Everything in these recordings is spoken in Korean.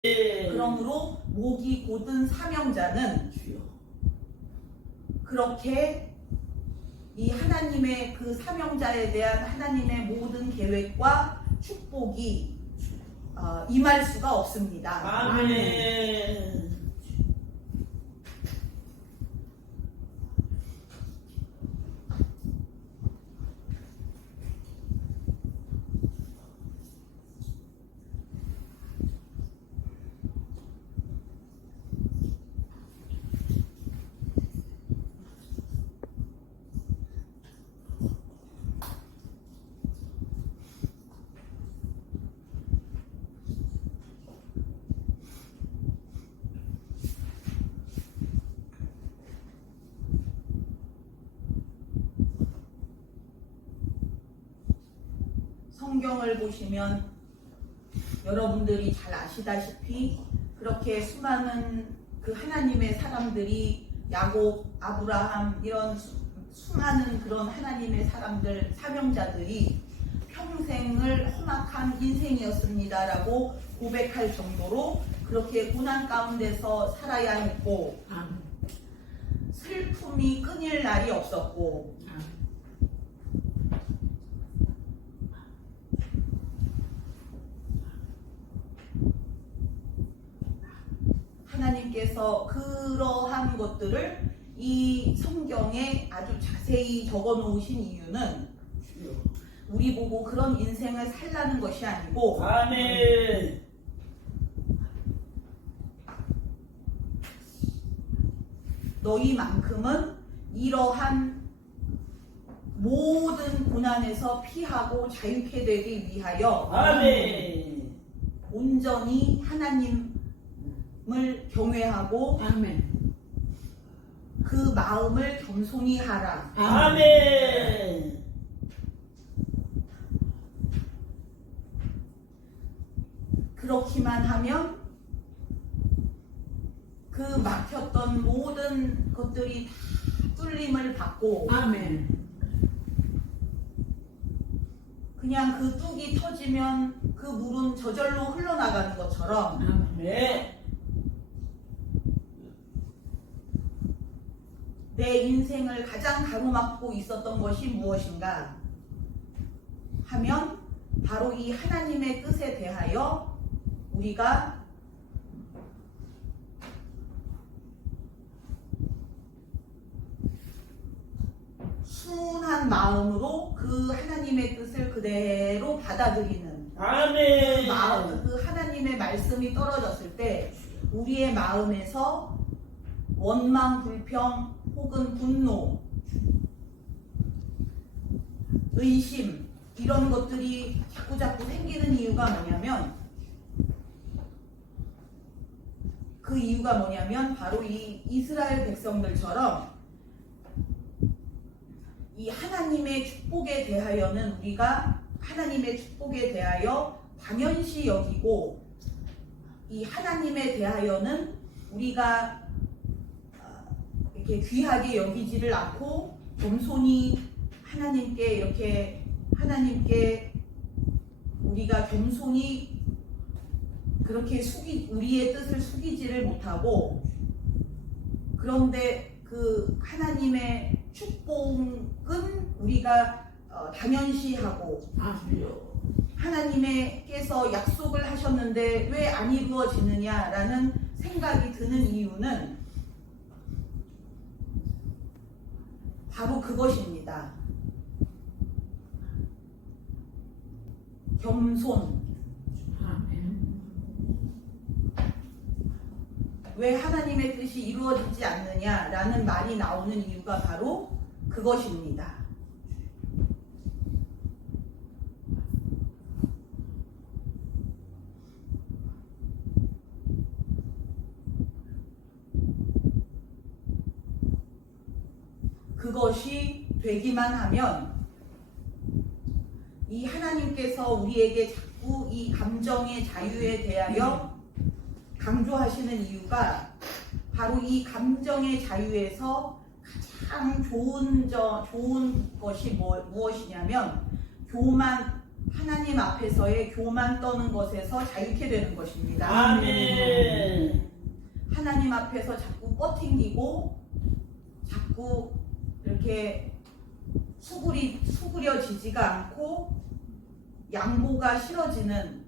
그러므로 목이 곧은 사명자는 그렇게 이 하나님의 그 사명자에 대한 하나님의 모든 계획과 축복이 임할 수가 없습니다. 아멘. 성경을 보시면 여러분들이 잘 아시다시피 그렇게 수많은 그 하나님의 사람들이 야곱, 아브라함 이런 수많은 그런 하나님의 사람들, 사명자들이 평생을 험악한 인생이었습니다라고 고백할 정도로 그렇게 고난 가운데서 살아야 했고 슬픔이 끊일 날이 없었고 하나님께서 그러한 것들을 이 성경에 아주 자세히 적어 놓으신 이유는 우리 보고 그런 인생을 살라는 것이 아니고 아멘. 너희만큼은 이러한 모든 고난에서 피하고 자유케 되기 위하여 아멘. 온전히 하나님을 경외하고 아멘. 그 마음을 겸손히 하라. 아멘. 그렇기만 하면 그 막혔던 모든 것들이 다 뚫림을 받고 아멘. 그냥 그 뚝이 터지면 그 물은 저절로 흘러나가는 것처럼 네. 내 인생을 가장 가로막고 있었던 것이 무엇인가 하면 바로 이 하나님의 뜻에 대하여 우리가 순한 마음으로 그 하나님의 뜻을 그대로 받아들이는 아멘. 그 하나님의 말씀이 떨어졌을 때 우리의 마음에서 원망, 불평 혹은 분노, 의심 이런 것들이 자꾸자꾸 생기는 이유가 뭐냐면 그 이유가 뭐냐면 바로 이 이스라엘 백성들처럼 이 하나님의 축복에 대하여는 우리가 하나님의 축복에 대하여 당연시 여기고 이 하나님에 대하여는 우리가 이렇게 귀하게 여기지를 않고 겸손히 하나님께 이렇게 하나님께 우리가 겸손히 그렇게 우리의 뜻을 숙이지를 못하고 그런데 그 하나님의 축복은 우리가 당연시하고 하나님께서 약속을 하셨는데 왜 안 이루어지느냐라는 생각이 드는 이유는 바로 그것입니다. 겸손. 왜 하나님의 뜻이 이루어지지 않느냐라는 말이 나오는 이유가 바로 그것입니다. 그것이 되기만 하면 이 하나님께서 우리에게 자꾸 이 감정의 자유에 대하여 강조하시는 이유가 바로 이 감정의 자유에서 가장 좋은 것이 무엇이냐면 교만, 하나님 앞에서의 교만 떠는 것에서 자유케 되는 것입니다. 아멘. 하나님 앞에서 자꾸 뻗팅기고 자꾸 이렇게 수그려지지가 않고 양보가 싫어지는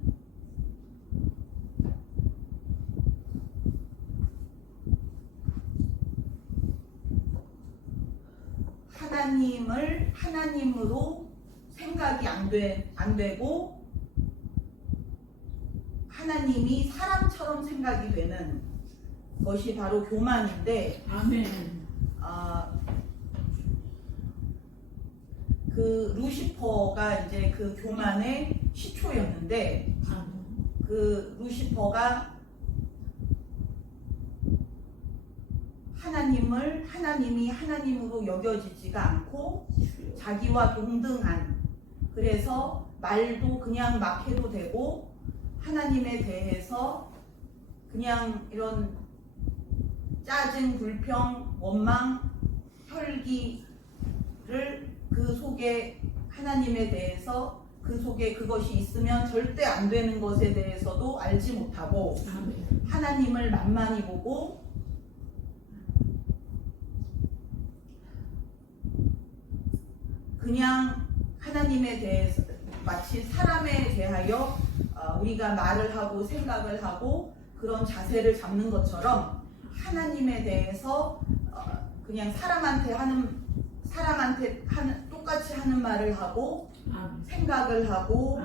하나님을 하나님으로 생각이 안 되고 하나님이 사람처럼 생각이 되는 것이 바로 교만인데 아멘. 그 루시퍼가 이제 그 교만의 시초였는데 그 루시퍼가 하나님이 하나님으로 여겨지지가 않고 자기와 동등한, 그래서 말도 그냥 막 해도 되고 하나님에 대해서 그냥 이런 짜증, 불평, 원망, 혈기를 그 속에 하나님에 대해서 그 속에 그것이 있으면 절대 안 되는 것에 대해서도 알지 못하고 하나님을 만만히 보고 그냥 하나님에 대해서 마치 사람에 대하여 우리가 말을 하고 생각을 하고 그런 자세를 잡는 것처럼 하나님에 대해서 그냥 사람한테 똑같이 하는 말을 하고 생각을 하고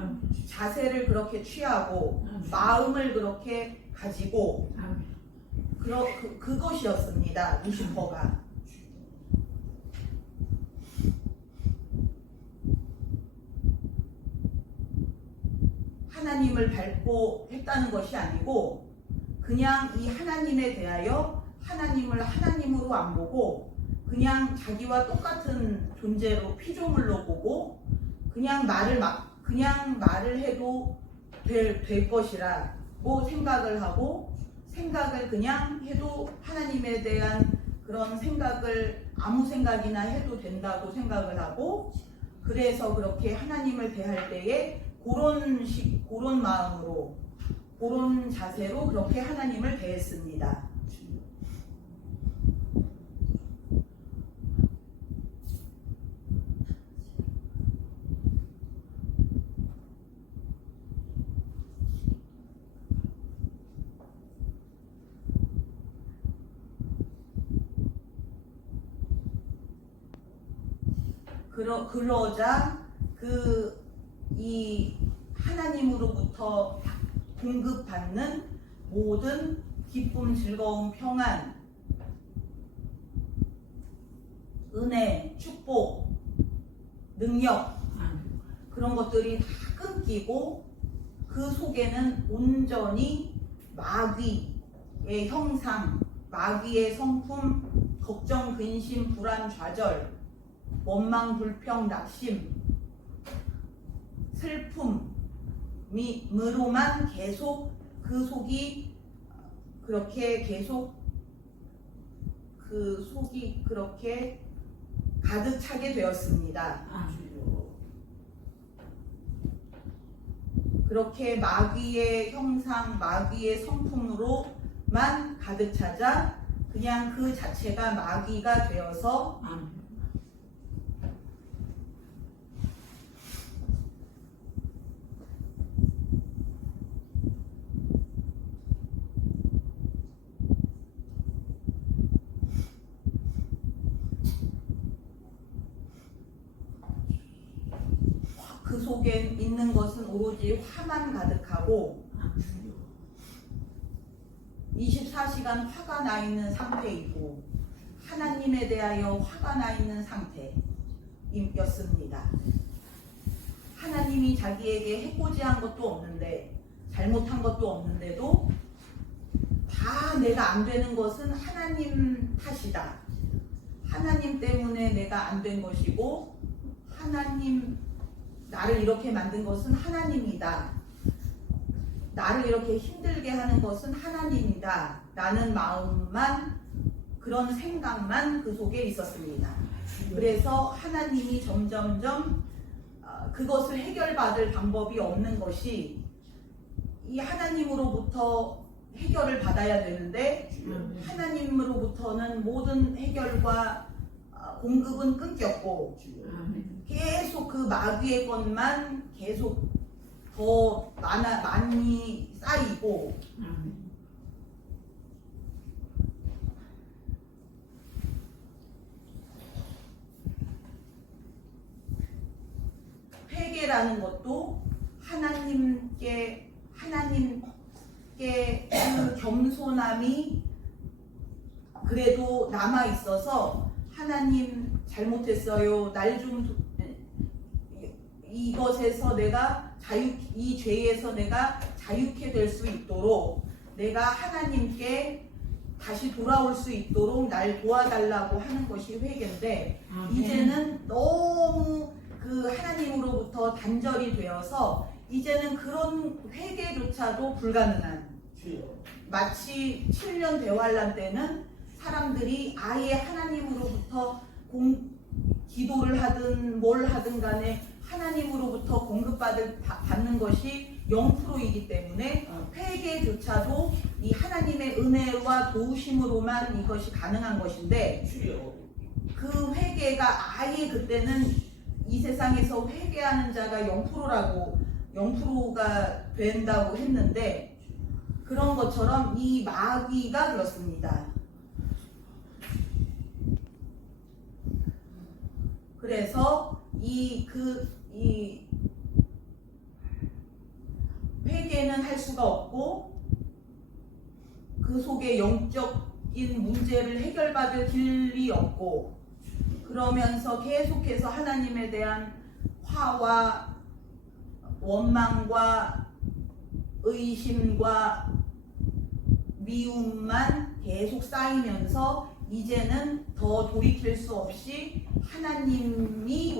자세를 그렇게 취하고 마음을 그렇게 가지고 그것이었습니다. 루시퍼가. 하나님을 밟고 했다는 것이 아니고 그냥 이 하나님에 대하여 하나님을 하나님으로 안 보고 그냥 자기와 똑같은 존재로 피조물로 보고 그냥 말을 해도 될 것이라고 생각을 하고 생각을 그냥 해도 하나님에 대한 그런 생각을 아무 생각이나 해도 된다고 생각을 하고 그래서 그렇게 하나님을 대할 때에 그런 마음으로 그런 자세로 그렇게 하나님을 대했습니다. 그러자 이 하나님으로부터 공급받는 모든 기쁨, 즐거움, 평안, 은혜, 축복, 능력 그런 것들이 다 끊기고 그 속에는 온전히 마귀의 형상, 마귀의 성품, 걱정, 근심, 불안, 좌절, 원망, 불평, 낙심, 슬픔으로만 계속 그 속이 그렇게 계속 그 속이 그렇게 가득 차게 되었습니다. 그렇게 마귀의 형상, 마귀의 성품으로만 가득 차자 그냥 그 자체가 마귀가 되어서 그 속에 있는 것은 오로지 화만 가득하고 24시간 화가 나 있는 상태이고 하나님에 대하여 화가 나 있는 상태였습니다. 하나님이 자기에게 해코지한 것도 없는데 잘못한 것도 없는데도 다 내가 안 되는 것은 하나님 탓이다. 하나님 때문에 내가 안 된 것이고 하나님 나를 이렇게 만든 것은 하나님이다. 나를 이렇게 힘들게 하는 것은 하나님이다. 라는 마음만 그런 생각만 그 속에 있었습니다. 그래서 하나님이 점점점 그것을 해결받을 방법이 없는 것이 이 하나님으로부터 해결을 받아야 되는데 하나님으로부터는 모든 해결과 공급은 끊겼고 계속 그 마귀의 것만 계속 더 많이 쌓이고 회개라는 것도 하나님께 그 겸손함이 그래도 남아 있어서 하나님 잘못했어요. 날 좀 이것에서 내가 이 죄에서 내가 자유케 될 수 있도록 내가 하나님께 다시 돌아올 수 있도록 날 도와달라고 하는 것이 회개인데 이제는 너무 그 하나님으로부터 단절이 되어서 이제는 그런 회개조차도 불가능한 마치 7년 대환란 때는 사람들이 아예 하나님으로부터 기도를 하든 뭘 하든 간에 하나님으로부터 받는 것이 0%이기 때문에 회개조차도 이 하나님의 은혜와 도우심으로만 이것이 가능한 것인데 그 회개가 아예 그때는 이 세상에서 회개하는 자가 0%가 된다고 했는데 그런 것처럼 이 마귀가 그렇습니다. 그래서 이 회개는 할 수가 없고 그 속에 영적인 문제를 해결받을 길이 없고 그러면서 계속해서 하나님에 대한 화와 원망과 의심과 미움만 계속 쌓이면서 이제는 더 돌이킬 수 없이 하나님이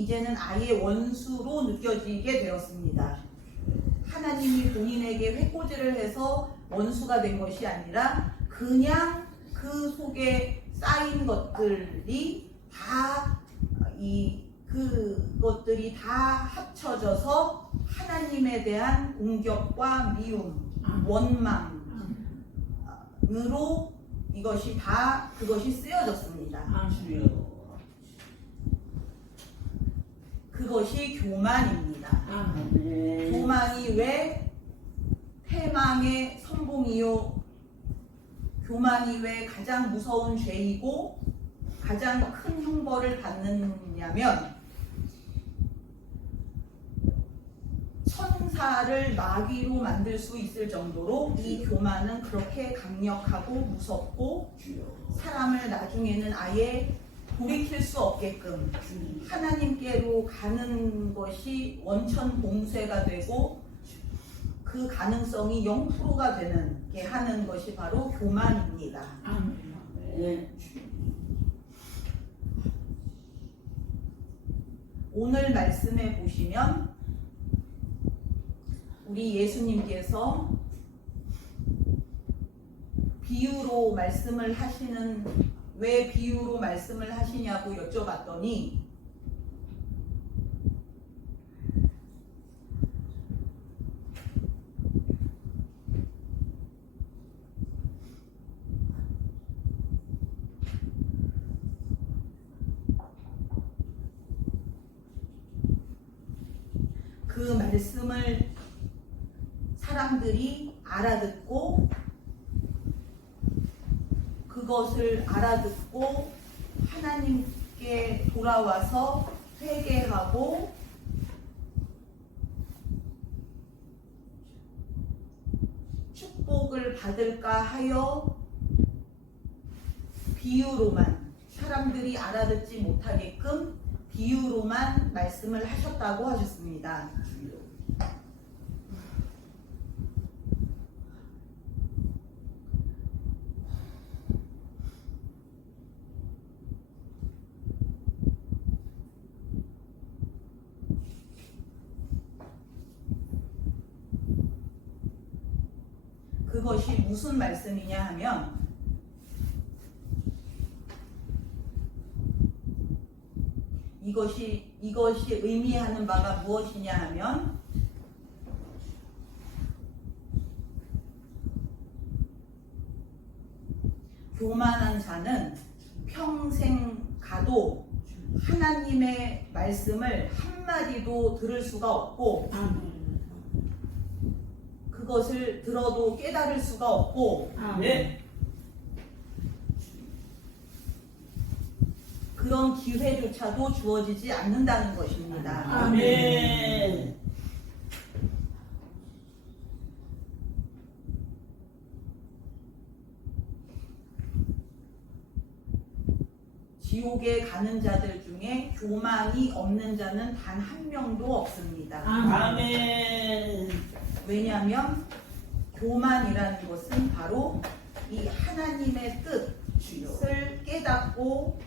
이제는 아예 원수로 느껴지게 되었습니다. 하나님이 본인에게 회꼬지를 해서 원수가 된 것이 아니라 그냥 그 속에 쌓인 것들이 그것들이 다 합쳐져서 하나님에 대한 공격과 미움, 원망으로 그것이 쓰여졌습니다. 그것이 교만입니다. 교만이 왜 패망의 선봉이요? 교만이 왜 가장 무서운 죄이고 가장 큰 형벌을 받느냐면 천사를 마귀로 만들 수 있을 정도로 이 교만은 그렇게 강력하고 무섭고 사람을 나중에는 아예 돌이킬 수 없게끔 하나님께로 가는 것이 원천 봉쇄가 되고 그 가능성이 0%가 되는 게 하는 것이 바로 교만입니다. 오늘 말씀에 보시면 우리 예수님께서 비유로 말씀을 하시는 왜 비유로 말씀을 하시냐고 여쭤봤더니 그 말씀을 사람들이 알아듣고 그것을 알아듣고 하나님께 돌아와서 회개하고 축복을 받을까 하여 비유로만 사람들이 알아듣지 못하게끔 비유로만 말씀을 하셨다고 하셨습니다. 그것이 무슨 말씀이냐 하면 이것이 의미하는 바가 무엇이냐 하면 교만한 자는 평생 가도 하나님의 말씀을 한마디도 들을 수가 없고 그것을 들어도 깨달을 수가 없고 네. 그런 기회조차도 주어지지 않는다는 것입니다. 아멘. 지옥에 가는 자들 중에 교만이 없는 자는 단 한 명도 없습니다. 아멘. 왜냐하면 교만이라는 것은 바로 이 하나님의 뜻을 깨닫고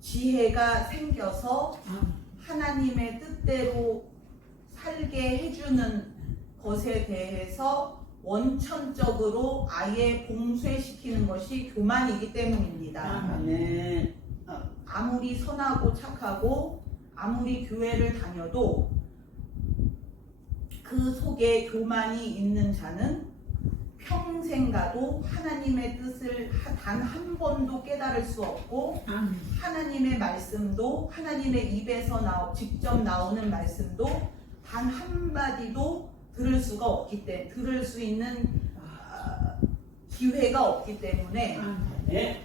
지혜가 생겨서 하나님의 뜻대로 살게 해주는 것에 대해서 원천적으로 아예 봉쇄시키는 것이 교만이기 때문입니다. 아멘. 아무리 선하고 착하고 아무리 교회를 다녀도 그 속에 교만이 있는 자는 평생 가도 하나님의 뜻을 단 한 번도 깨달을 수 없고 하나님의 말씀도 하나님의 입에서 직접 나오는 말씀도 단 한마디도 들을 수가 없기 때문에 들을 수 있는 기회가 없기 때문에 네.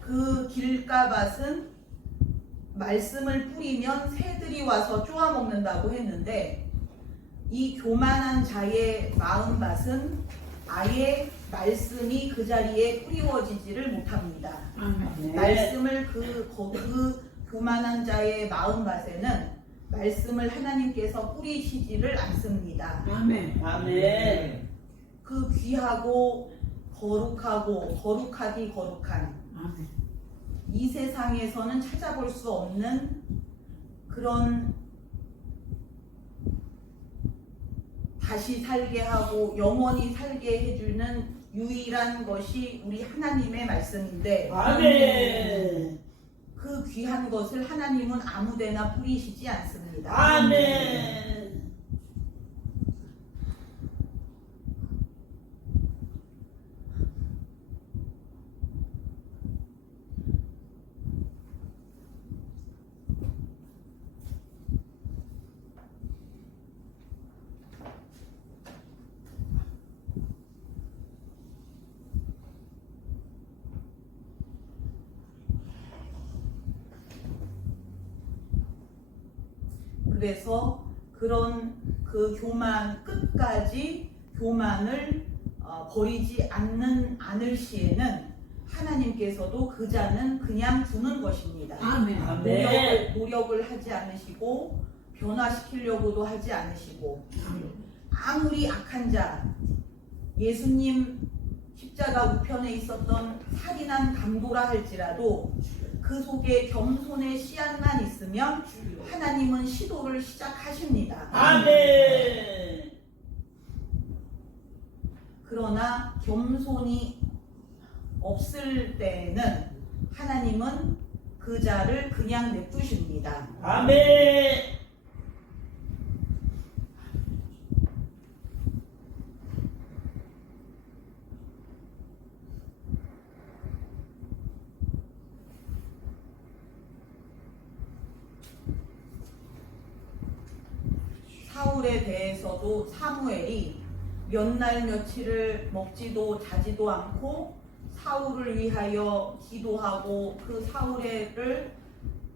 그 길가밭은 말씀을 뿌리면 새들이 와서 쪼아 먹는다고 했는데 이 교만한 자의 마음밭은 아예 말씀이 그 자리에 뿌리워지지를 못합니다. 말씀을 그 교만한 자의 마음밭에는 말씀을 하나님께서 뿌리시지를 않습니다. 아멘. 그 귀하고 거룩하고 거룩하디 거룩한 이 세상에서는 찾아볼 수 없는 그런 다시 살게 하고 영원히 살게 해주는 유일한 것이 우리 하나님의 말씀인데 아멘. 그 귀한 것을 하나님은 아무데나 뿌리시지 않습니다. 아멘. 그래서 그런 그 교만 끝까지 교만을 버리지 않을 시에는 하나님께서도 그 자는 그냥 두는 것입니다. 아멘. 노력을 하지 않으시고 변화시키려고도 하지 않으시고 아무리 악한 자 예수님 십자가 우편에 있었던 살인한 강도라 할지라도 그 속에 겸손의 씨앗만 있으면 하나님은 시도를 시작하십니다. 아멘. 그러나 겸손이 없을 때에는 하나님은 그 자를 그냥 냅두십니다. 아멘. 사울에 대해서도 사무엘이 몇 날 며칠을 먹지도 자지도 않고 사울을 위하여 기도하고 그 사울을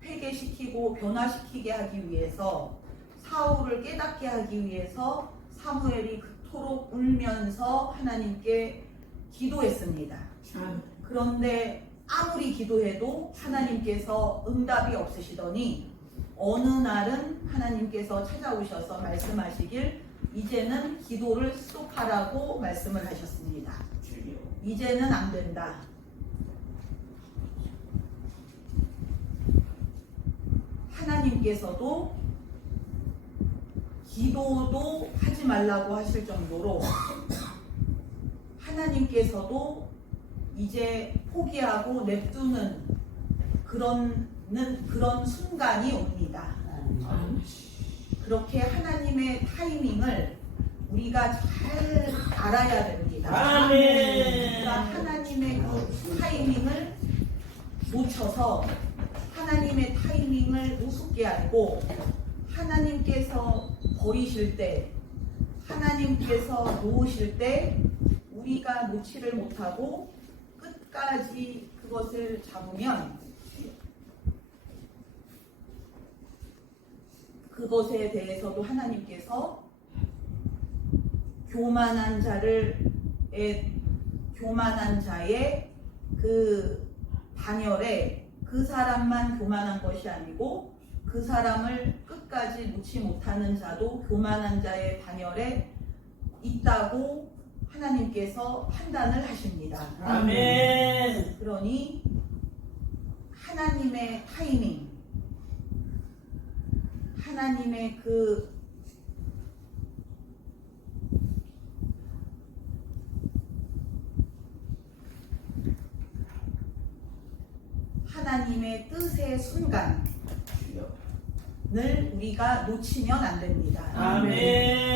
회개시키고 변화시키게 하기 위해서 사울을 깨닫게 하기 위해서 사무엘이 그토록 울면서 하나님께 기도했습니다. 그런데 아무리 기도해도 하나님께서 응답이 없으시더니 어느 날은 하나님께서 찾아오셔서 말씀하시길 이제는 기도를 스톱하라고 말씀을 하셨습니다. 이제는 안 된다. 하나님께서도 기도도 하지 말라고 하실 정도로 하나님께서도 이제 포기하고 냅두는 그런 순간이 옵니다. 그렇게 하나님의 타이밍을 우리가 잘 알아야 됩니다. 아멘. 우리가 하나님의 그 타이밍을 놓쳐서 하나님의 타이밍을 우습게 알고 하나님께서 버리실 때, 하나님께서 놓으실 때 우리가 놓지를 못하고 끝까지 그것을 잡으면 그것에 대해서도 하나님께서 교만한 자의 그 반열에 그 사람만 교만한 것이 아니고 그 사람을 끝까지 놓지 못하는 자도 교만한 자의 반열에 있다고 하나님께서 판단을 하십니다. 아멘. 그러니 하나님의 타이밍, 하나님의 하나님의 뜻의 순간을 우리가 놓치면 안 됩니다. 아멘.